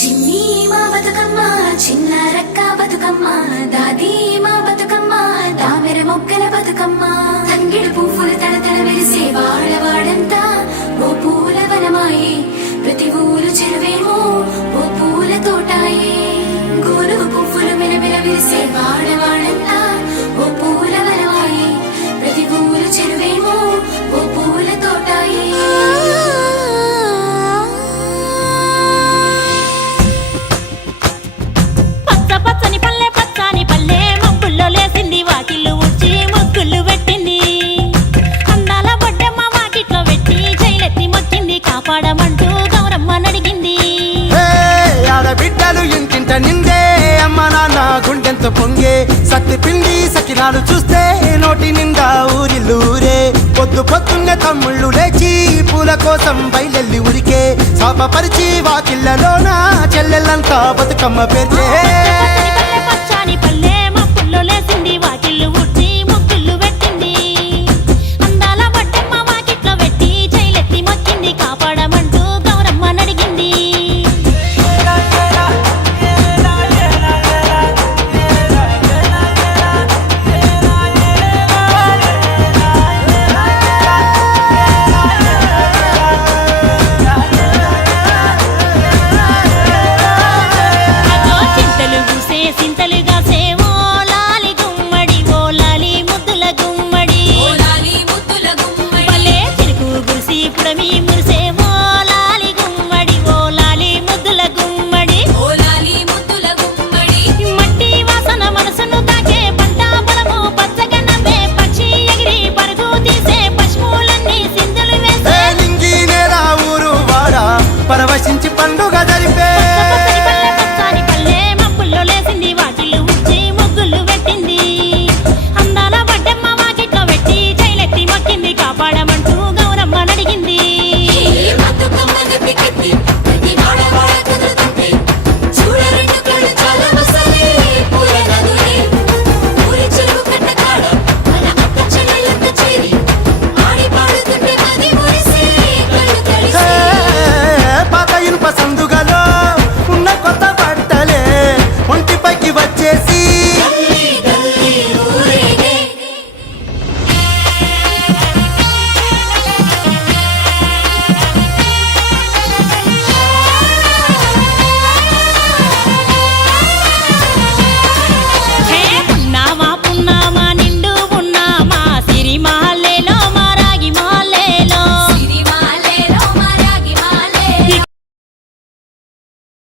చిన్ని మా బతుకమ్మ చిన్న రక్క బతుకమ్మ దాది మా బతుకమ్మ దామెర మొక్కల బతుకమ్మ. తంగిడు పువ్వులు తడతడ మెరిసే వాడవాడంతా నిందే అమ్మ నాన్న గుండెంత పొంగే. సత్తి పిండి సకినాలు చూస్తే నోటి నిండా ఊరిల్లూరే పొద్దు పొద్దున్నే తమ్ముళ్ళు లేచి పూల కోసం బయలెల్లి ఉరికే. శాపపరిచి వాకిళ్ళలోన చెల్లెళ్ళంతా బతుకమ్మ పేర్చే. మంచి పండుగ జరిపే